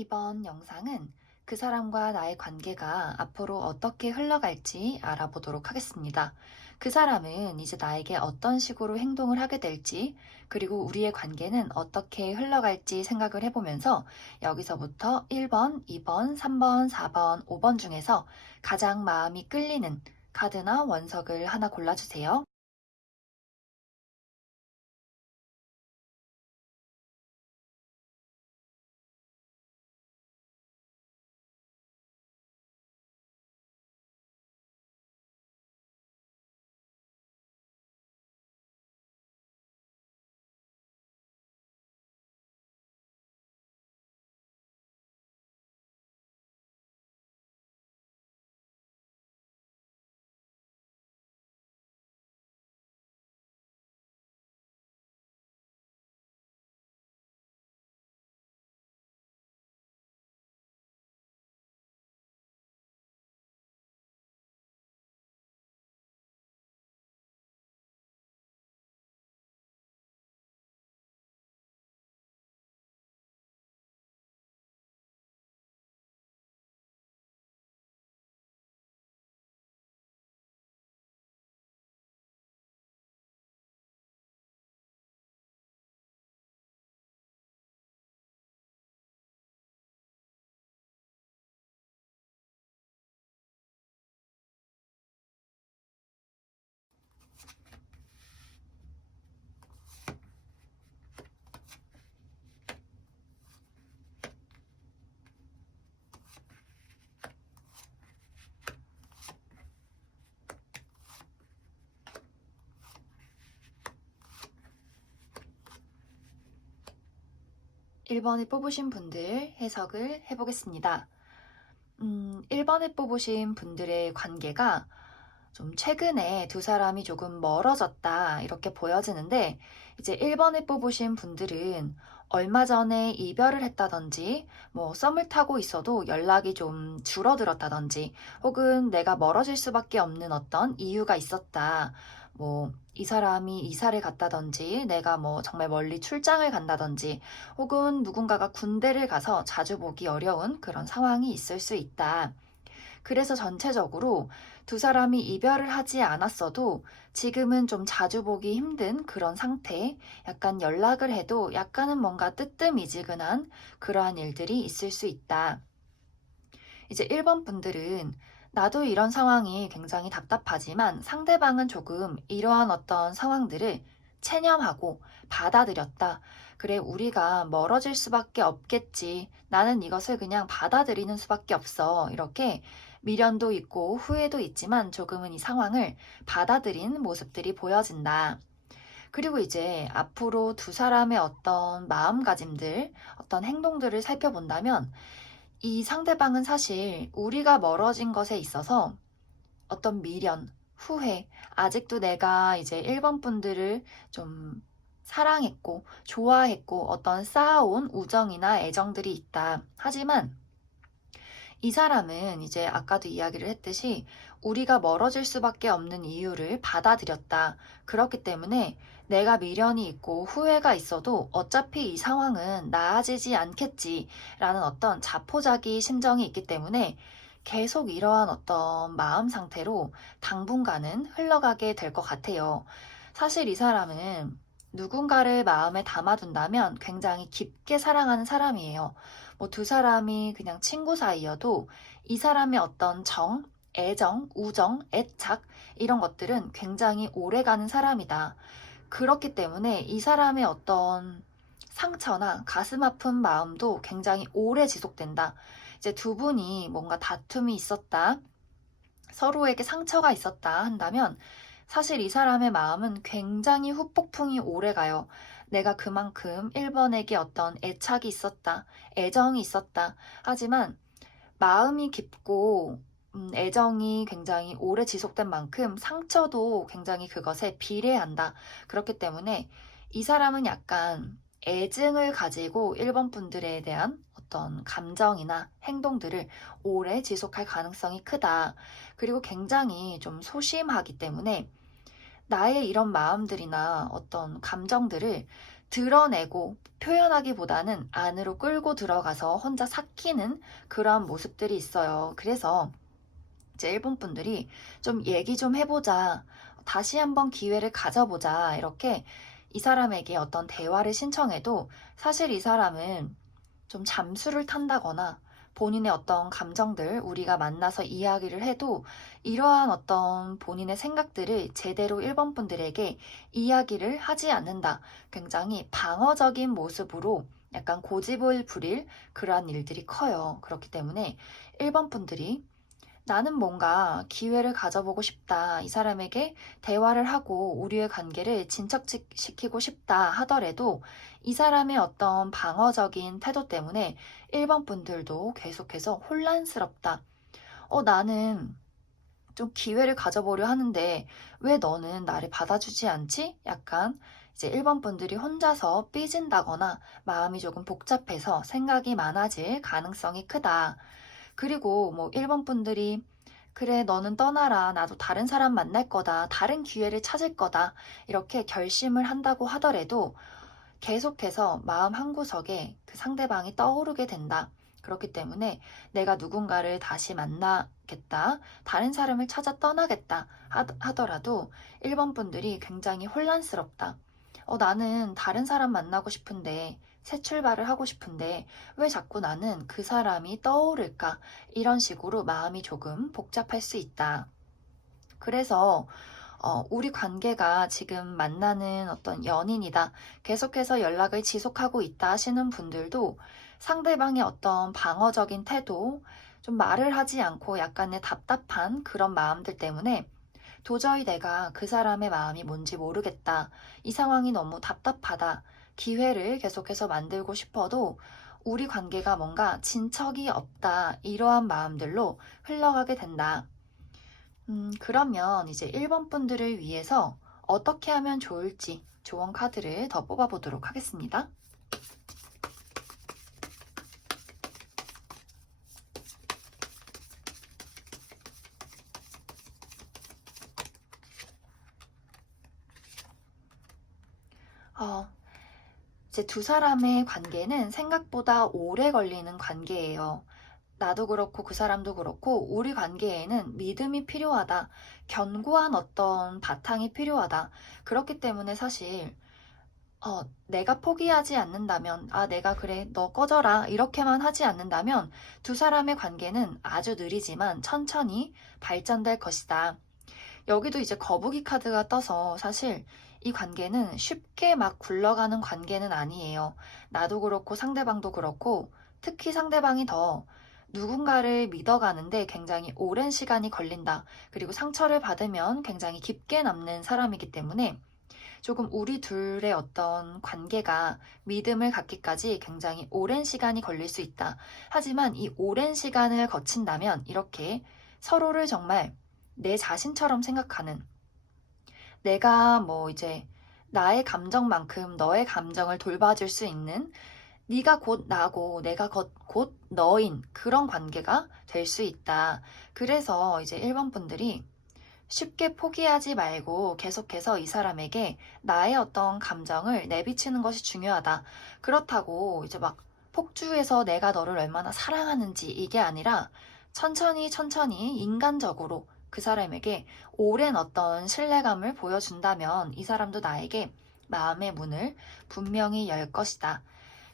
이번 영상은 그 사람과 나의 관계가 앞으로 어떻게 흘러갈지 알아보도록 하겠습니다. 그 사람은 이제 나에게 어떤 식으로 행동을 하게 될지, 그리고 우리의 관계는 어떻게 흘러갈지 생각을 해보면서 여기서부터 1번, 2번, 3번, 4번, 5번 중에서 가장 마음이 끌리는 카드나 원석을 하나 골라주세요. 1번에 뽑으신 분들 해석을 해보겠습니다. 1번에 뽑으신 분들의 관계가 좀 최근에 두 사람이 조금 멀어졌다 이렇게 보여지는데, 이제 1번에 뽑으신 분들은 얼마 전에 이별을 했다든지 뭐 썸을 타고 있어도 연락이 좀 줄어들었다든지, 혹은 내가 멀어질 수밖에 없는 어떤 이유가 있었다. 뭐 이 사람이 이사를 갔다든지, 내가 뭐 정말 멀리 출장을 간다든지, 혹은 누군가가 군대를 가서 자주 보기 어려운 그런 상황이 있을 수 있다. 그래서 전체적으로 두 사람이 이별을 하지 않았어도 지금은 좀 자주 보기 힘든 그런 상태, 약간 연락을 해도 약간은 뭔가 뜨뜻미지근한 그러한 일들이 있을 수 있다. 이제 1번 분들은 나도 이런 상황이 굉장히 답답하지만 상대방은 조금 이러한 어떤 상황들을 체념하고 받아들였다. 그래, 우리가 멀어질 수밖에 없겠지. 나는 이것을 그냥 받아들이는 수밖에 없어. 이렇게 미련도 있고 후회도 있지만 조금은 이 상황을 받아들인 모습들이 보여진다. 그리고 이제 앞으로 두 사람의 어떤 마음가짐들, 어떤 행동들을 살펴본다면, 이 상대방은 사실 우리가 멀어진 것에 있어서 어떤 미련, 후회, 아직도 내가 이제 1번 분들을 좀 사랑했고, 좋아했고, 어떤 쌓아온 우정이나 애정들이 있다. 하지만 이 사람은 이제 아까도 이야기를 했듯이 우리가 멀어질 수밖에 없는 이유를 받아들였다. 그렇기 때문에 내가 미련이 있고 후회가 있어도 어차피 이 상황은 나아지지 않겠지라는 어떤 자포자기 심정이 있기 때문에 계속 이러한 어떤 마음 상태로 당분간은 흘러가게 될 것 같아요. 사실 이 사람은 누군가를 마음에 담아둔다면 굉장히 깊게 사랑하는 사람이에요. 뭐 두 사람이 그냥 친구 사이여도 이 사람의 어떤 정, 애정, 우정, 애착 이런 것들은 굉장히 오래가는 사람이다. 그렇기 때문에 이 사람의 어떤 상처나 가슴 아픈 마음도 굉장히 오래 지속된다. 이제 두 분이 뭔가 다툼이 있었다, 서로에게 상처가 있었다 한다면 사실 이 사람의 마음은 굉장히 후폭풍이 오래 가요. 내가 그만큼 1번에게 어떤 애착이 있었다, 애정이 있었다. 하지만 마음이 깊고 애정이 굉장히 오래 지속된 만큼 상처도 굉장히 그것에 비례한다. 그렇기 때문에 이 사람은 약간 애증을 가지고 1번 분들에 대한 어떤 감정이나 행동들을 오래 지속할 가능성이 크다. 그리고 굉장히 좀 소심하기 때문에 나의 이런 마음들이나 어떤 감정들을 드러내고 표현하기보다는 안으로 끌고 들어가서 혼자 삭히는 그러한 모습들이 있어요. 그래서 이제 일본 분들이 좀 얘기 좀 해보자, 다시 한번 기회를 가져보자, 이렇게 이 사람에게 어떤 대화를 신청해도 사실 이 사람은 좀 잠수를 탄다거나 본인의 어떤 감정들 우리가 만나서 이야기를 해도 이러한 어떤 본인의 생각들을 제대로 일본 분들에게 이야기를 하지 않는다. 굉장히 방어적인 모습으로 약간 고집을 부릴 그러한 일들이 커요. 그렇기 때문에 일본 분들이 나는 뭔가 기회를 가져보고 싶다. 이 사람에게 대화를 하고 우리의 관계를 진척시키고 싶다 하더라도 이 사람의 어떤 방어적인 태도 때문에 일본 분들도 계속해서 혼란스럽다. 나는 좀 기회를 가져보려 하는데 왜 너는 나를 받아주지 않지? 약간 이제 일본 분들이 혼자서 삐진다거나 마음이 조금 복잡해서 생각이 많아질 가능성이 크다. 그리고 뭐 일본 분들이 그래, 너는 떠나라. 나도 다른 사람 만날 거다. 다른 기회를 찾을 거다. 이렇게 결심을 한다고 하더라도 계속해서 마음 한구석에 그 상대방이 떠오르게 된다. 그렇기 때문에 내가 누군가를 다시 만나겠다. 다른 사람을 찾아 떠나겠다. 하더라도 일본 분들이 굉장히 혼란스럽다. 나는 다른 사람 만나고 싶은데 새 출발을 하고 싶은데 왜 자꾸 나는 그 사람이 떠오를까? 이런 식으로 마음이 조금 복잡할 수 있다. 그래서 우리 관계가 지금 만나는 어떤 연인이다. 계속해서 연락을 지속하고 있다 하시는 분들도 상대방의 어떤 방어적인 태도, 좀 말을 하지 않고 약간의 답답한 그런 마음들 때문에 도저히 내가 그 사람의 마음이 뭔지 모르겠다. 이 상황이 너무 답답하다. 기회를 계속해서 만들고 싶어도 우리 관계가 뭔가 진척이 없다. 이러한 마음들로 흘러가게 된다. 그러면 이제 1번 분들을 위해서 어떻게 하면 좋을지 조언 카드를 더 뽑아보도록 하겠습니다. 어, 이제 두 사람의 관계는 생각보다 오래 걸리는 관계예요. 나도 그렇고 그 사람도 그렇고 우리 관계에는 믿음이 필요하다. 견고한 어떤 바탕이 필요하다. 그렇기 때문에 사실 내가 포기하지 않는다면, 내가 그래, 너 꺼져라. 이렇게만 하지 않는다면 두 사람의 관계는 아주 느리지만 천천히 발전될 것이다. 여기도 이제 거북이 카드가 떠서 사실 이 관계는 쉽게 막 굴러가는 관계는 아니에요. 나도 그렇고 상대방도 그렇고 특히 상대방이 더 누군가를 믿어가는데 굉장히 오랜 시간이 걸린다. 그리고 상처를 받으면 굉장히 깊게 남는 사람이기 때문에 조금 우리 둘의 어떤 관계가 믿음을 갖기까지 굉장히 오랜 시간이 걸릴 수 있다. 하지만 이 오랜 시간을 거친다면 이렇게 서로를 정말 내 자신처럼 생각하는, 내가 뭐 이제 나의 감정만큼 너의 감정을 돌봐줄 수 있는, 네가 곧 나고 내가 곧 너인 그런 관계가 될 수 있다. 그래서 이제 1번 분들이 쉽게 포기하지 말고 계속해서 이 사람에게 나의 어떤 감정을 내비치는 것이 중요하다. 그렇다고 이제 막 폭주해서 내가 너를 얼마나 사랑하는지 이게 아니라 천천히 인간적으로 그 사람에게 오랜 어떤 신뢰감을 보여준다면 이 사람도 나에게 마음의 문을 분명히 열 것이다.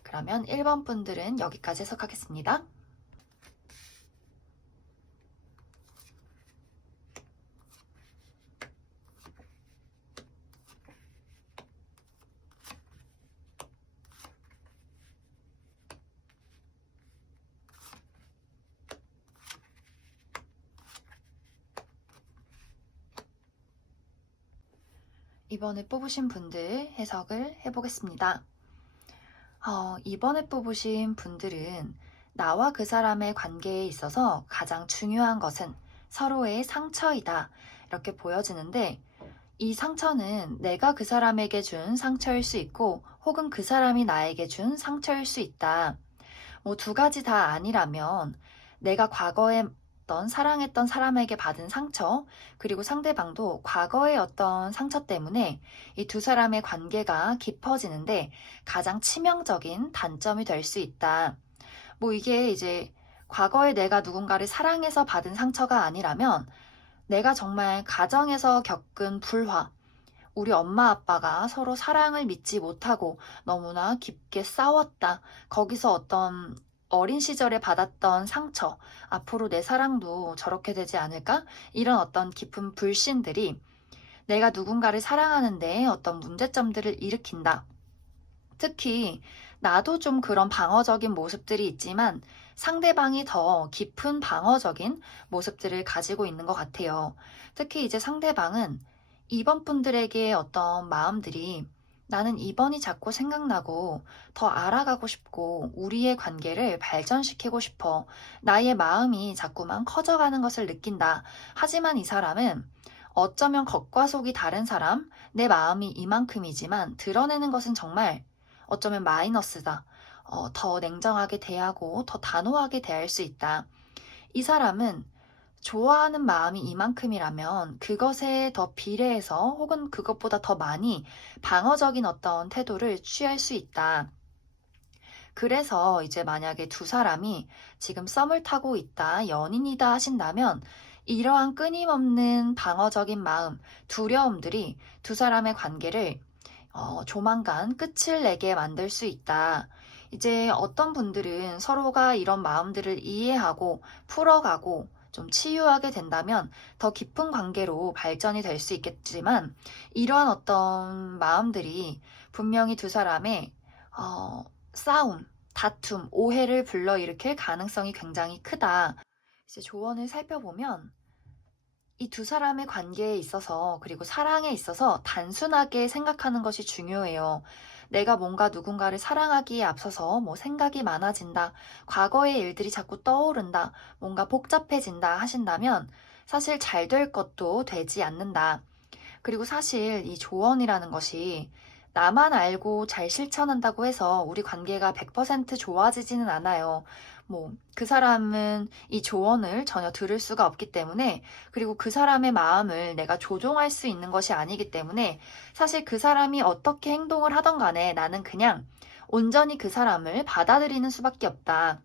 그러면 1번 분들은 여기까지 해석하겠습니다. 이번에 뽑으신 분들 해석을 해보겠습니다. 이번에 뽑으신 분들은 나와 그 사람의 관계에 있어서 가장 중요한 것은 서로의 상처이다. 이렇게 보여지는데 이 상처는 내가 그 사람에게 준 상처일 수 있고 혹은 그 사람이 나에게 준 상처일 수 있다. 뭐 두 가지 다 아니라면 내가 과거에 어떤 사랑했던 사람에게 받은 상처, 그리고 상대방도 과거의 어떤 상처 때문에 이 두 사람의 관계가 깊어지는데 가장 치명적인 단점이 될 수 있다. 뭐 이게 이제 과거에 내가 누군가를 사랑해서 받은 상처가 아니라면 내가 정말 가정에서 겪은 불화, 우리 엄마 아빠가 서로 사랑을 믿지 못하고 너무나 깊게 싸웠다. 거기서 어떤 어린 시절에 받았던 상처, 앞으로 내 사랑도 저렇게 되지 않을까? 이런 어떤 깊은 불신들이 내가 누군가를 사랑하는데 어떤 문제점들을 일으킨다. 특히 나도 좀 그런 방어적인 모습들이 있지만 상대방이 더 깊은 방어적인 모습들을 가지고 있는 것 같아요. 특히 이제 상대방은 2번 분들에게 어떤 마음들이 나는 2번이 자꾸 생각나고 더 알아가고 싶고 우리의 관계를 발전시키고 싶어. 나의 마음이 자꾸만 커져가는 것을 느낀다. 하지만 이 사람은 어쩌면 겉과 속이 다른 사람, 내 마음이 이만큼이지만 드러내는 것은 정말 어쩌면 마이너스다. 더 냉정하게 대하고 더 단호하게 대할 수 있다. 이 사람은 좋아하는 마음이 이만큼이라면 그것에 더 비례해서 혹은 그것보다 더 많이 방어적인 어떤 태도를 취할 수 있다. 그래서 이제 만약에 두 사람이 지금 썸을 타고 있다, 연인이다 하신다면 이러한 끊임없는 방어적인 마음, 두려움들이 두 사람의 관계를 조만간 끝을 내게 만들 수 있다. 이제 어떤 분들은 서로가 이런 마음들을 이해하고 풀어가고 좀 치유하게 된다면 더 깊은 관계로 발전이 될 수 있겠지만 이러한 어떤 마음들이 분명히 두 사람의 싸움, 다툼, 오해를 불러일으킬 가능성이 굉장히 크다. 이제 조언을 살펴보면 이 두 사람의 관계에 있어서 그리고 사랑에 있어서 단순하게 생각하는 것이 중요해요. 내가 뭔가 누군가를 사랑하기에 앞서서 뭐 생각이 많아진다, 과거의 일들이 자꾸 떠오른다, 뭔가 복잡해진다 하신다면 사실 잘 될 것도 되지 않는다. 그리고 사실 이 조언이라는 것이 나만 알고 잘 실천한다고 해서 우리 관계가 100% 좋아지지는 않아요. 뭐, 그 사람은 이 조언을 전혀 들을 수가 없기 때문에, 그리고 그 사람의 마음을 내가 조종할 수 있는 것이 아니기 때문에, 사실 그 사람이 어떻게 행동을 하던 간에 나는 그냥 온전히 그 사람을 받아들이는 수밖에 없다.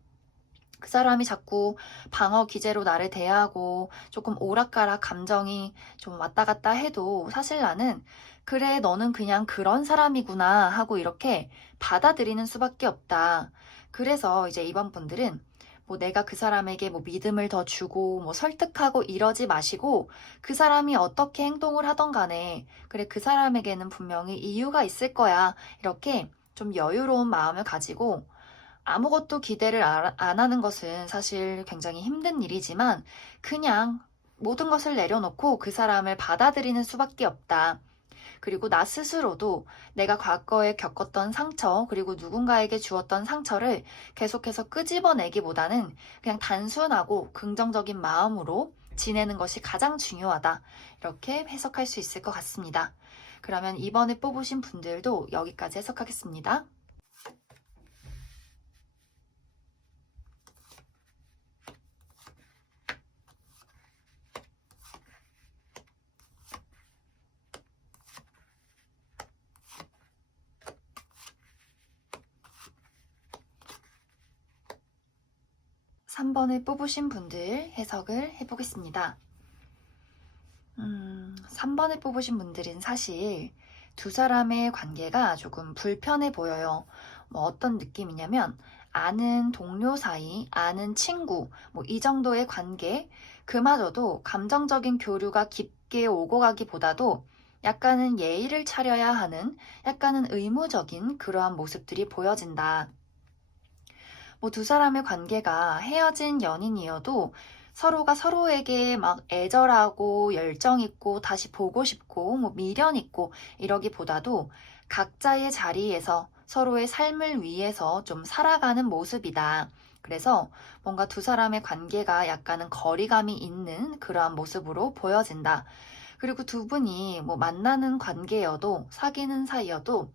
그 사람이 자꾸 방어 기제로 나를 대하고 조금 오락가락 감정이 좀 왔다 갔다 해도 사실 나는 그래, 너는 그냥 그런 사람이구나 하고 이렇게 받아들이는 수밖에 없다. 그래서 이제 이번 분들은 뭐 내가 그 사람에게 뭐 믿음을 더 주고 뭐 설득하고 이러지 마시고 그 사람이 어떻게 행동을 하던 간에 그래, 그 사람에게는 분명히 이유가 있을 거야. 이렇게 좀 여유로운 마음을 가지고 아무것도 기대를 안 하는 것은 사실 굉장히 힘든 일이지만 그냥 모든 것을 내려놓고 그 사람을 받아들이는 수밖에 없다. 그리고 나 스스로도 내가 과거에 겪었던 상처, 그리고 누군가에게 주었던 상처를 계속해서 끄집어내기보다는 그냥 단순하고 긍정적인 마음으로 지내는 것이 가장 중요하다. 이렇게 해석할 수 있을 것 같습니다. 그러면 이번에 뽑으신 분들도 여기까지 해석하겠습니다. 3번을 뽑으신 분들 해석을 해보겠습니다. 3번을 뽑으신 분들은 사실 두 사람의 관계가 조금 불편해 보여요. 뭐 어떤 느낌이냐면 아는 동료 사이, 아는 친구, 뭐 이 정도의 관계, 그마저도 감정적인 교류가 깊게 오고 가기보다도 약간은 예의를 차려야 하는 약간은 의무적인 그러한 모습들이 보여진다. 뭐 두 사람의 관계가 헤어진 연인이어도 서로가 서로에게 막 애절하고 열정 있고 다시 보고 싶고 뭐 미련 있고 이러기보다도 각자의 자리에서 서로의 삶을 위해서 좀 살아가는 모습이다. 그래서 뭔가 두 사람의 관계가 약간은 거리감이 있는 그러한 모습으로 보여진다. 그리고 두 분이 뭐 만나는 관계여도 사귀는 사이여도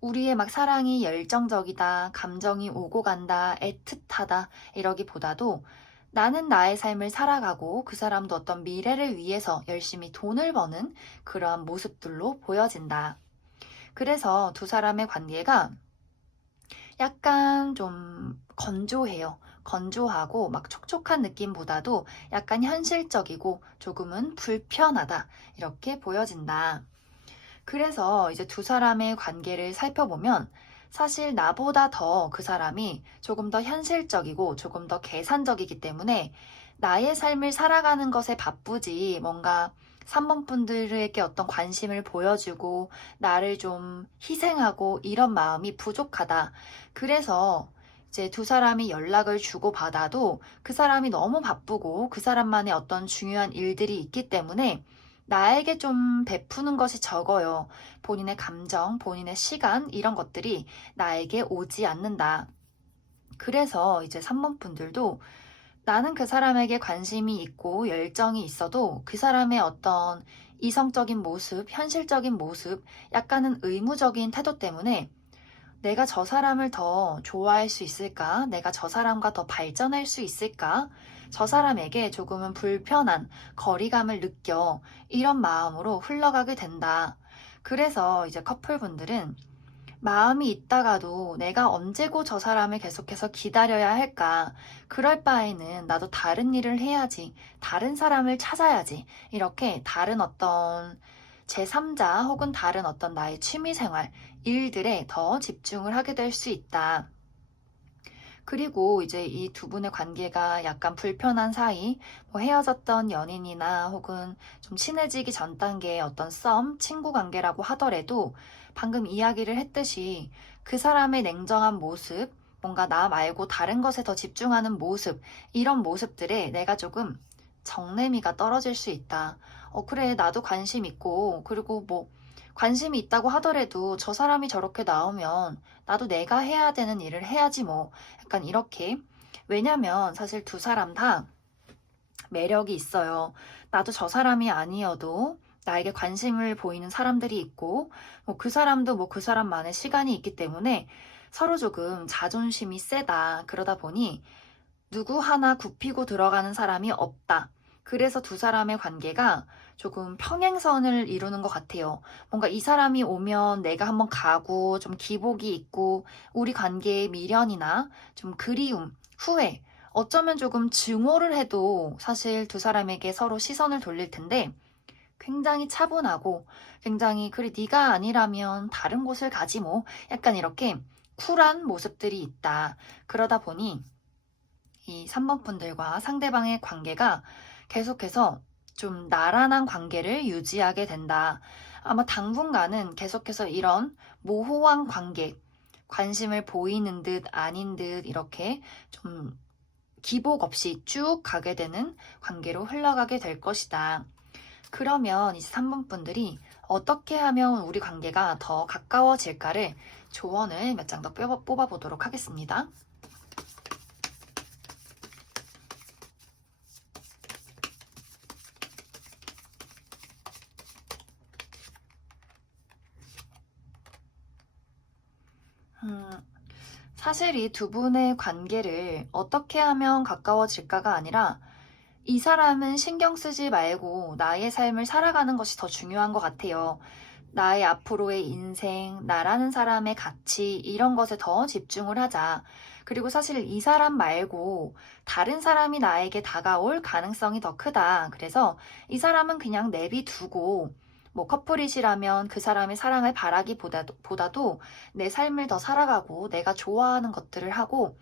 우리의 막 사랑이 열정적이다, 감정이 오고 간다, 애틋하다 이러기보다도 나는 나의 삶을 살아가고 그 사람도 어떤 미래를 위해서 열심히 돈을 버는 그러한 모습들로 보여진다. 그래서 두 사람의 관계가 약간 좀 건조해요. 건조하고 막 촉촉한 느낌보다도 약간 현실적이고 조금은 불편하다. 이렇게 보여진다. 그래서 이제 두 사람의 관계를 살펴보면 사실 나보다 더 그 사람이 조금 더 현실적이고 조금 더 계산적이기 때문에 나의 삶을 살아가는 것에 바쁘지 뭔가 3번 분들에게 어떤 관심을 보여주고 나를 좀 희생하고 이런 마음이 부족하다. 그래서 이제 두 사람이 연락을 주고받아도 그 사람이 너무 바쁘고 그 사람만의 어떤 중요한 일들이 있기 때문에 나에게 좀 베푸는 것이 적어요. 본인의 감정, 본인의 시간, 이런 것들이 나에게 오지 않는다. 그래서 이제 3번 분들도 나는 그 사람에게 관심이 있고 열정이 있어도 그 사람의 어떤 이성적인 모습, 현실적인 모습, 약간은 의무적인 태도 때문에 내가 저 사람을 더 좋아할 수 있을까? 내가 저 사람과 더 발전할 수 있을까? 저 사람에게 조금은 불편한 거리감을 느껴 이런 마음으로 흘러가게 된다. 그래서 이제 커플분들은 마음이 있다가도 내가 언제고 저 사람을 계속해서 기다려야 할까? 그럴 바에는 나도 다른 일을 해야지. 다른 사람을 찾아야지. 이렇게 다른 어떤 제3자 혹은 다른 어떤 나의 취미생활, 일들에 더 집중을 하게 될 수 있다. 그리고 이제 이 두 분의 관계가 약간 불편한 사이, 뭐 헤어졌던 연인이나 혹은 좀 친해지기 전 단계의 어떤 썸, 친구 관계라고 하더라도 방금 이야기를 했듯이 그 사람의 냉정한 모습, 뭔가 나 말고 다른 것에 더 집중하는 모습, 이런 모습들에 내가 조금 정내미가 떨어질 수 있다. 그래, 나도 관심 있고, 그리고 뭐, 관심이 있다고 하더라도 저 사람이 저렇게 나오면 나도 내가 해야 되는 일을 해야지 뭐. 약간 이렇게. 왜냐면 사실 두 사람 다 매력이 있어요. 나도 저 사람이 아니어도 나에게 관심을 보이는 사람들이 있고, 뭐 그 사람도 뭐 그 사람만의 시간이 있기 때문에 서로 조금 자존심이 세다. 그러다 보니 누구 하나 굽히고 들어가는 사람이 없다. 그래서 두 사람의 관계가 조금 평행선을 이루는 것 같아요. 뭔가 이 사람이 오면 내가 한번 가고 좀 기복이 있고 우리 관계의 미련이나 좀 그리움, 후회, 어쩌면 조금 증오를 해도 사실 두 사람에게 서로 시선을 돌릴 텐데 굉장히 차분하고 굉장히 그래 네가 아니라면 다른 곳을 가지 뭐 약간 이렇게 쿨한 모습들이 있다. 그러다 보니 이 3번 분들과 상대방의 관계가 계속해서 좀 나란한 관계를 유지하게 된다. 아마 당분간은 계속해서 이런 모호한 관계, 관심을 보이는 듯 아닌 듯 이렇게 좀 기복 없이 쭉 가게 되는 관계로 흘러가게 될 것이다. 그러면 이제 3번 분들이 어떻게 하면 우리 관계가 더 가까워질까를 조언을 몇 장 더 뽑아보도록 하겠습니다. 음, 사실 이 두 분의 관계를 어떻게 하면 가까워질까가 아니라 이 사람은 신경 쓰지 말고 나의 삶을 살아가는 것이 더 중요한 것 같아요. 나의 앞으로의 인생, 나라는 사람의 가치, 이런 것에 더 집중을 하자. 그리고 사실 이 사람 말고 다른 사람이 나에게 다가올 가능성이 더 크다. 그래서 이 사람은 그냥 내비두고 뭐 커플이시라면 그 사람의 사랑을 바라기보다도 내 삶을 더 살아가고 내가 좋아하는 것들을 하고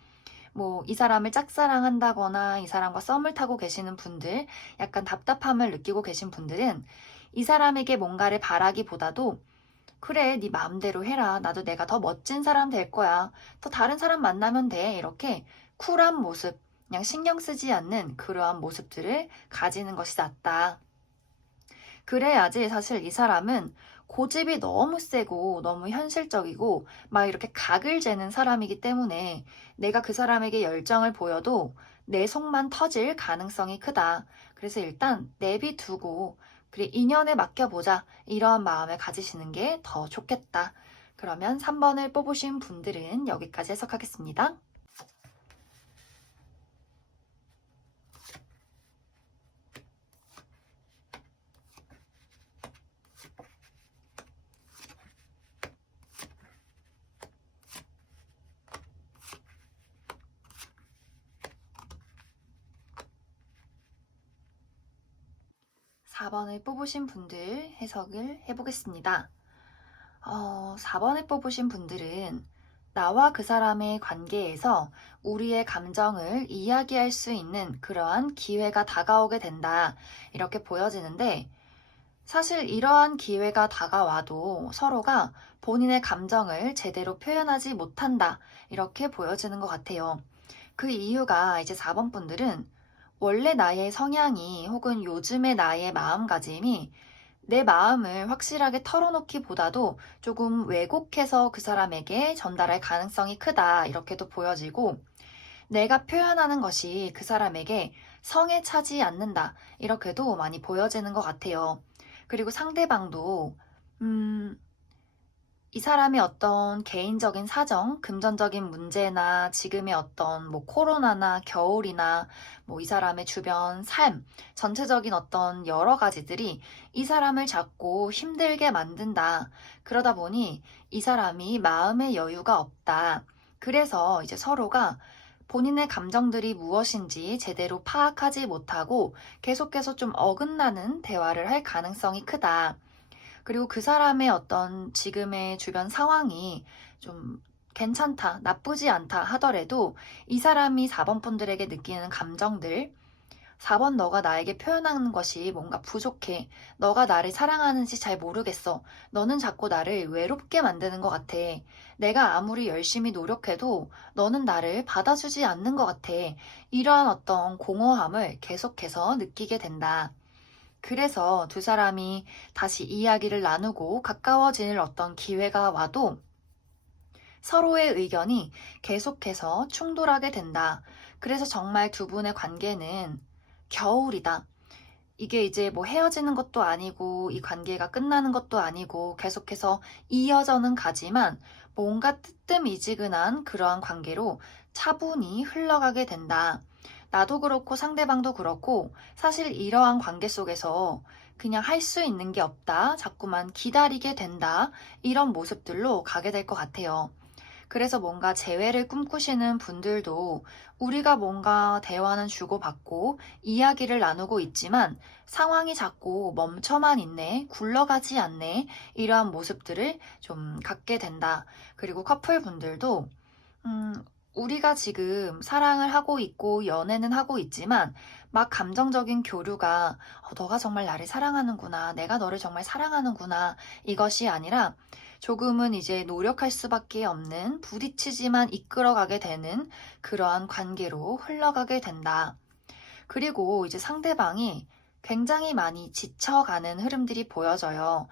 뭐 이 사람을 짝사랑한다거나 이 사람과 썸을 타고 계시는 분들, 약간 답답함을 느끼고 계신 분들은 이 사람에게 뭔가를 바라기보다도 그래, 네 마음대로 해라. 나도 내가 더 멋진 사람 될 거야. 더 다른 사람 만나면 돼. 이렇게 쿨한 모습, 그냥 신경 쓰지 않는 그러한 모습들을 가지는 것이 낫다. 그래야지 사실 이 사람은 고집이 너무 세고 너무 현실적이고 막 이렇게 각을 재는 사람이기 때문에 내가 그 사람에게 열정을 보여도 내 속만 터질 가능성이 크다. 그래서 일단 내비두고 그래 인연에 맡겨보자 이러한 마음을 가지시는 게 더 좋겠다. 그러면 3번을 뽑으신 분들은 여기까지 해석하겠습니다. 4번을 뽑으신 분들 해석을 해보겠습니다. 4번을 뽑으신 분들은 나와 그 사람의 관계에서 우리의 감정을 이야기할 수 있는 그러한 기회가 다가오게 된다. 이렇게 보여지는데, 사실 이러한 기회가 다가와도 서로가 본인의 감정을 제대로 표현하지 못한다. 이렇게 보여지는 것 같아요. 그 이유가 이제 4번 분들은 원래 나의 성향이 혹은 요즘의 나의 마음가짐이 내 마음을 확실하게 털어놓기보다도 조금 왜곡해서 그 사람에게 전달할 가능성이 크다. 이렇게도 보여지고, 내가 표현하는 것이 그 사람에게 성에 차지 않는다. 이렇게도 많이 보여지는 것 같아요. 그리고 상대방도, 이 사람의 어떤 개인적인 사정, 금전적인 문제나 지금의 어떤 뭐 코로나나 겨울이나 뭐 이 사람의 주변 삶, 전체적인 어떤 여러 가지들이 이 사람을 자꾸 힘들게 만든다. 그러다 보니 이 사람이 마음의 여유가 없다. 그래서 이제 서로가 본인의 감정들이 무엇인지 제대로 파악하지 못하고 계속해서 좀 어긋나는 대화를 할 가능성이 크다. 그리고 그 사람의 어떤 지금의 주변 상황이 좀 괜찮다, 나쁘지 않다 하더라도 이 사람이 4번 분들에게 느끼는 감정들, 4번 너가 나에게 표현하는 것이 뭔가 부족해. 너가 나를 사랑하는지 잘 모르겠어. 너는 자꾸 나를 외롭게 만드는 것 같아. 내가 아무리 열심히 노력해도 너는 나를 받아주지 않는 것 같아. 이러한 어떤 공허함을 계속해서 느끼게 된다. 그래서 두 사람이 다시 이야기를 나누고 가까워질 어떤 기회가 와도 서로의 의견이 계속해서 충돌하게 된다. 그래서 정말 두 분의 관계는 겨울이다. 이게 이제 뭐 헤어지는 것도 아니고 이 관계가 끝나는 것도 아니고 계속해서 이어져는 가지만 뭔가 뜨뜻미지근한 그러한 관계로 차분히 흘러가게 된다. 나도 그렇고 상대방도 그렇고 사실 이러한 관계 속에서 그냥 할 수 있는 게 없다. 자꾸만 기다리게 된다. 이런 모습들로 가게 될 것 같아요. 그래서 뭔가 재회를 꿈꾸시는 분들도 우리가 뭔가 대화는 주고받고 이야기를 나누고 있지만 상황이 자꾸 멈춰만 있네, 굴러가지 않네, 이러한 모습들을 좀 갖게 된다. 그리고 커플 분들도, 우리가 지금 사랑을 하고 있고 연애는 하고 있지만 막 감정적인 교류가 너가 정말 나를 사랑하는구나, 내가 너를 정말 사랑하는구나, 이것이 아니라 조금은 이제 노력할 수밖에 없는 부딪히지만 이끌어가게 되는 그러한 관계로 흘러가게 된다. 그리고 이제 상대방이 굉장히 많이 지쳐가는 흐름들이 보여져요.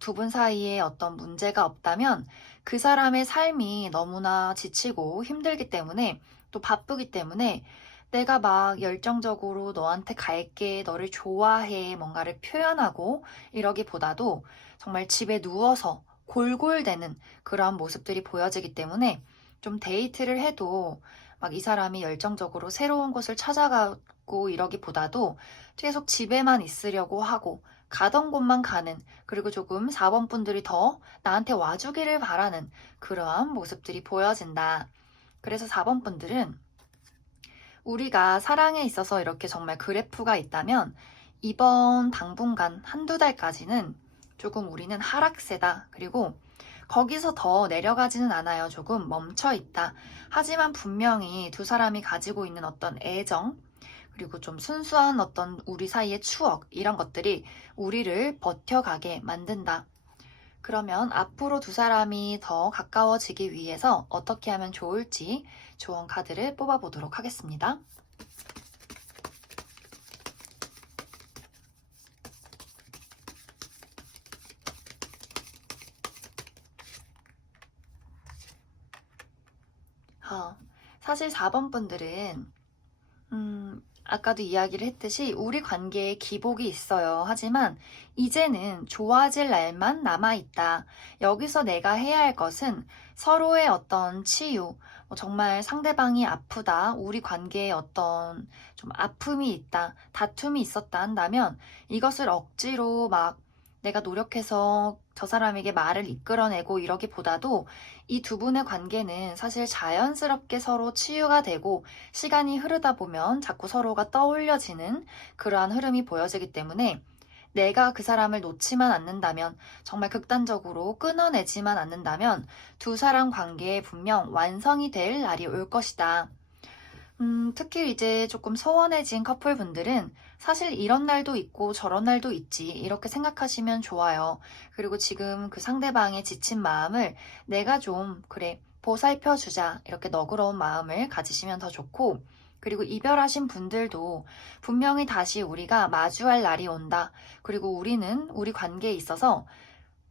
두 분 사이에 어떤 문제가 없다면 그 사람의 삶이 너무나 지치고 힘들기 때문에 또 바쁘기 때문에 내가 막 열정적으로 너한테 갈게, 너를 좋아해, 뭔가를 표현하고 이러기보다도 정말 집에 누워서 골골대는 그러한 모습들이 보여지기 때문에 좀 데이트를 해도 막 이 사람이 열정적으로 새로운 곳을 찾아가고 이러기보다도 계속 집에만 있으려고 하고 가던 곳만 가는, 그리고 조금 4번 분들이 더 나한테 와주기를 바라는 그러한 모습들이 보여진다. 그래서 4번 분들은 우리가 사랑에 있어서 이렇게 정말 그래프가 있다면 이번 당분간 한두 달까지는 조금 우리는 하락세다. 그리고 거기서 더 내려가지는 않아요. 조금 멈춰 있다. 하지만 분명히 두 사람이 가지고 있는 어떤 애정, 그리고 좀 순수한 어떤 우리 사이의 추억, 이런 것들이 우리를 버텨가게 만든다. 그러면 앞으로 두 사람이 더 가까워지기 위해서 어떻게 하면 좋을지 조언 카드를 뽑아보도록 하겠습니다. 사실 4번 분들은 아까도 이야기를 했듯이 우리 관계에 기복이 있어요. 하지만 이제는 좋아질 날만 남아있다. 여기서 내가 해야 할 것은 서로의 어떤 치유, 정말 상대방이 아프다, 우리 관계에 어떤 좀 아픔이 있다, 다툼이 있었다 한다면 이것을 억지로 막 내가 노력해서 저 사람에게 말을 이끌어내고 이러기보다도 이 두 분의 관계는 사실 자연스럽게 서로 치유가 되고 시간이 흐르다 보면 자꾸 서로가 떠올려지는 그러한 흐름이 보여지기 때문에 내가 그 사람을 놓지만 않는다면, 정말 극단적으로 끊어내지만 않는다면 두 사람 관계에 분명 완성이 될 날이 올 것이다. 특히 이제 조금 소원해진 커플분들은 사실 이런 날도 있고 저런 날도 있지, 이렇게 생각하시면 좋아요. 그리고 지금 그 상대방의 지친 마음을 내가 좀, 그래, 보살펴 주자, 이렇게 너그러운 마음을 가지시면 더 좋고, 그리고 이별하신 분들도 분명히 다시 우리가 마주할 날이 온다. 그리고 우리는 우리 관계에 있어서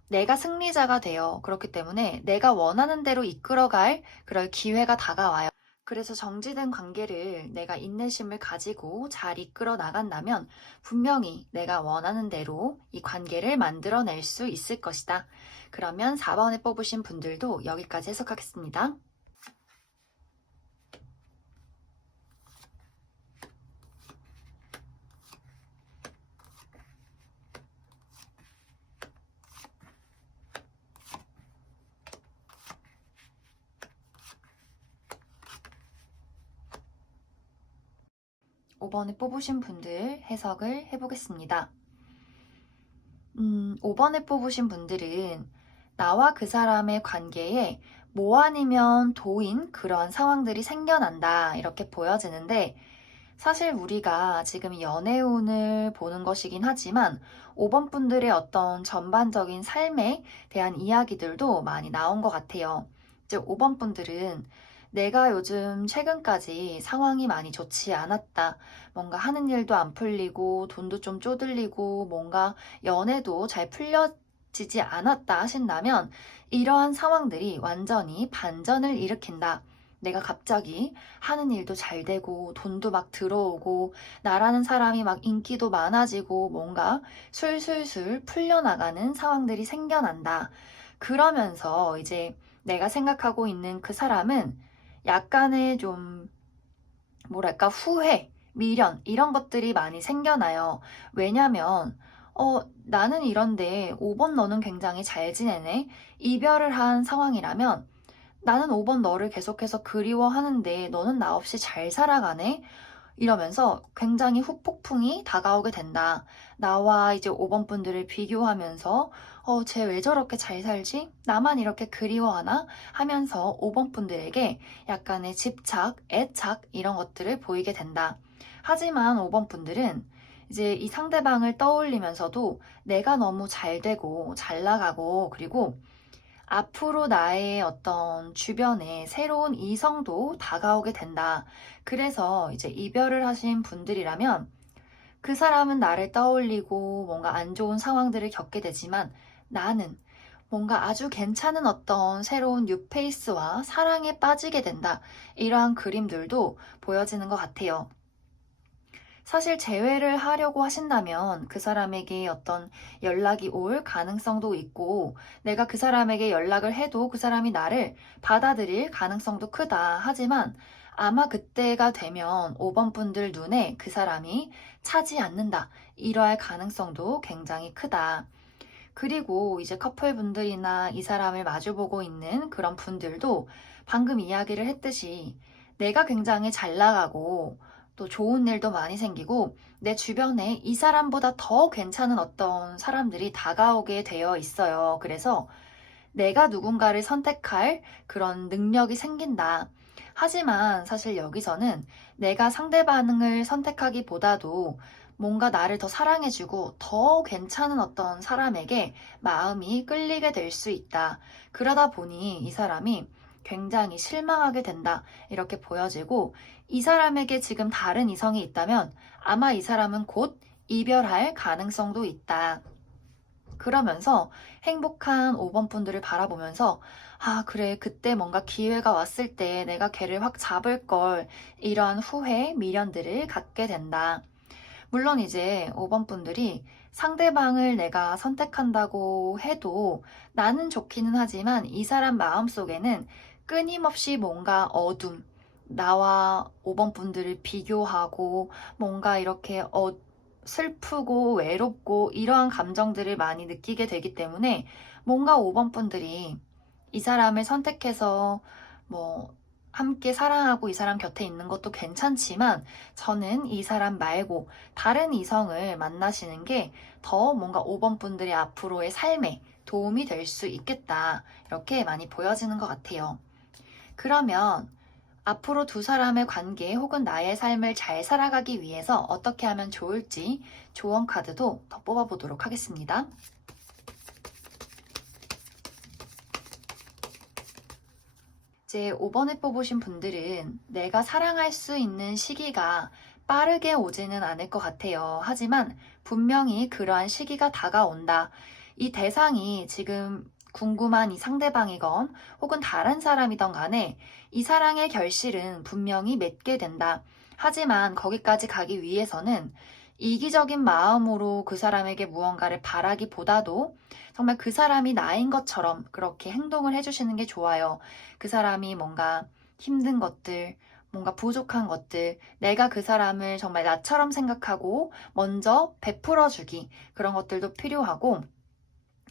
내가 승리자가 되어, 그렇기 때문에 내가 원하는 대로 이끌어갈 그럴 기회가 다가와요. 그래서 정지된 관계를 내가 인내심을 가지고 잘 이끌어 나간다면 분명히 내가 원하는 대로 이 관계를 만들어낼 수 있을 것이다. 그러면 4번에 뽑으신 분들도 여기까지 해석하겠습니다. 5번에 뽑으신 분들 해석을 해보겠습니다. 5번에 뽑으신 분들은 나와 그 사람의 관계에 뭐 아니면 도인 그런 상황들이 생겨난다, 이렇게 보여지는데, 사실 우리가 지금 연애운을 보는 것이긴 하지만 5번 분들의 어떤 전반적인 삶에 대한 이야기들도 많이 나온 것 같아요. 즉 5번 분들은 내가 요즘 최근까지 상황이 많이 좋지 않았다. 뭔가 하는 일도 안 풀리고 돈도 좀 쪼들리고 뭔가 연애도 잘 풀려지지 않았다 하신다면 이러한 상황들이 완전히 반전을 일으킨다. 내가 갑자기 하는 일도 잘 되고 돈도 막 들어오고 나라는 사람이 막 인기도 많아지고 뭔가 술술술 풀려나가는 상황들이 생겨난다. 그러면서 이제 내가 생각하고 있는 그 사람은 약간의 좀 뭐랄까 후회, 미련 이런 것들이 많이 생겨나요. 왜냐면 나는 이런데 5번 너는 굉장히 잘 지내네. 이별을 한 상황이라면 나는 5번 너를 계속해서 그리워하는데 너는 나 없이 잘 살아가네? 이러면서 굉장히 후폭풍이 다가오게 된다. 나와 이제 5번 분들을 비교하면서 쟤 왜 저렇게 잘 살지? 나만 이렇게 그리워하나? 하면서 5번 분들에게 약간의 집착, 애착 이런 것들을 보이게 된다. 하지만 5번 분들은 이제 이 상대방을 떠올리면서도 내가 너무 잘 되고 잘 나가고 그리고 앞으로 나의 어떤 주변에 새로운 이성도 다가오게 된다. 그래서 이제 이별을 하신 분들이라면 그 사람은 나를 떠올리고 뭔가 안 좋은 상황들을 겪게 되지만 나는 뭔가 아주 괜찮은 어떤 새로운 뉴페이스와 사랑에 빠지게 된다. 이러한 그림들도 보여지는 것 같아요. 사실 재회를 하려고 하신다면 그 사람에게 어떤 연락이 올 가능성도 있고 내가 그 사람에게 연락을 해도 그 사람이 나를 받아들일 가능성도 크다. 하지만 아마 그때가 되면 5번 분들 눈에 그 사람이 차지 않는다. 이러할 가능성도 굉장히 크다. 그리고 이제 커플분들이나 이 사람을 마주보고 있는 그런 분들도 방금 이야기를 했듯이 내가 굉장히 잘 나가고 또 좋은 일도 많이 생기고 내 주변에 이 사람보다 더 괜찮은 어떤 사람들이 다가오게 되어 있어요. 그래서 내가 누군가를 선택할 그런 능력이 생긴다. 하지만 사실 여기서는 내가 상대방을 선택하기보다도 뭔가 나를 더 사랑해주고 더 괜찮은 어떤 사람에게 마음이 끌리게 될 수 있다. 그러다 보니 이 사람이 굉장히 실망하게 된다. 이렇게 보여지고 이 사람에게 지금 다른 이성이 있다면 아마 이 사람은 곧 이별할 가능성도 있다. 그러면서 행복한 5번 분들을 바라보면서 아, 그래, 그때 뭔가 기회가 왔을 때 내가 걔를 확 잡을 걸, 이러한 후회, 미련들을 갖게 된다. 물론 이제 5번 분들이 상대방을 내가 선택한다고 해도 나는 좋기는 하지만 이 사람 마음속에는 끊임없이 뭔가 어둠, 나와 5번 분들을 비교하고 뭔가 이렇게 슬프고 외롭고 이러한 감정들을 많이 느끼게 되기 때문에 뭔가 5번 분들이 이 사람을 선택해서 뭐 함께 사랑하고 이 사람 곁에 있는 것도 괜찮지만 저는 이 사람 말고 다른 이성을 만나시는 게 더 뭔가 5번 분들의 앞으로의 삶에 도움이 될 수 있겠다. 이렇게 많이 보여지는 것 같아요. 그러면 앞으로 두 사람의 관계 혹은 나의 삶을 잘 살아가기 위해서 어떻게 하면 좋을지 조언 카드도 더 뽑아보도록 하겠습니다. 이제 5번을 뽑으신 분들은 내가 사랑할 수 있는 시기가 빠르게 오지는 않을 것 같아요. 하지만 분명히 그러한 시기가 다가온다. 이 대상이 지금 궁금한 이 상대방이건 혹은 다른 사람이던 간에 이 사랑의 결실은 분명히 맺게 된다. 하지만 거기까지 가기 위해서는 이기적인 마음으로 그 사람에게 무언가를 바라기보다도 정말 그 사람이 나인 것처럼 그렇게 행동을 해주시는 게 좋아요. 그 사람이 뭔가 힘든 것들, 뭔가 부족한 것들, 내가 그 사람을 정말 나처럼 생각하고 먼저 베풀어주기, 그런 것들도 필요하고,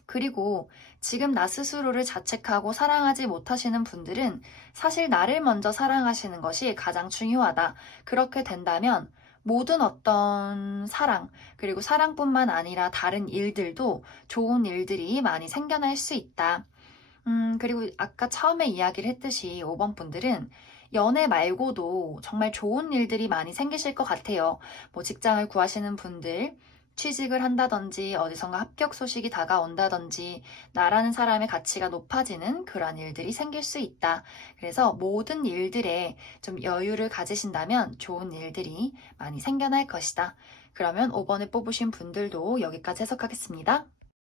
그리고 지금 나 스스로를 자책하고 사랑하지 못하시는 분들은 사실 나를 먼저 사랑하시는 것이 가장 중요하다. 그렇게 된다면 모든 어떤 사랑, 그리고 사랑뿐만 아니라 다른 일들도 좋은 일들이 많이 생겨날 수 있다. 그리고 아까 처음에 이야기를 했듯이 5번 분들은 연애 말고도 정말 좋은 일들이 많이 생기실 것 같아요. 뭐 직장을 구하시는 분들, 취직을 한다든지 어디선가 합격 소식이 다가온다든지 나라는 사람의 가치가 높아지는 그런 일들이 생길 수 있다. 그래서 모든 일들에 좀 여유를 가지신다면 좋은 일들이 많이 생겨날 것이다. 그러면 5번을 뽑으신 분들도 여기까지 해석하겠습니다.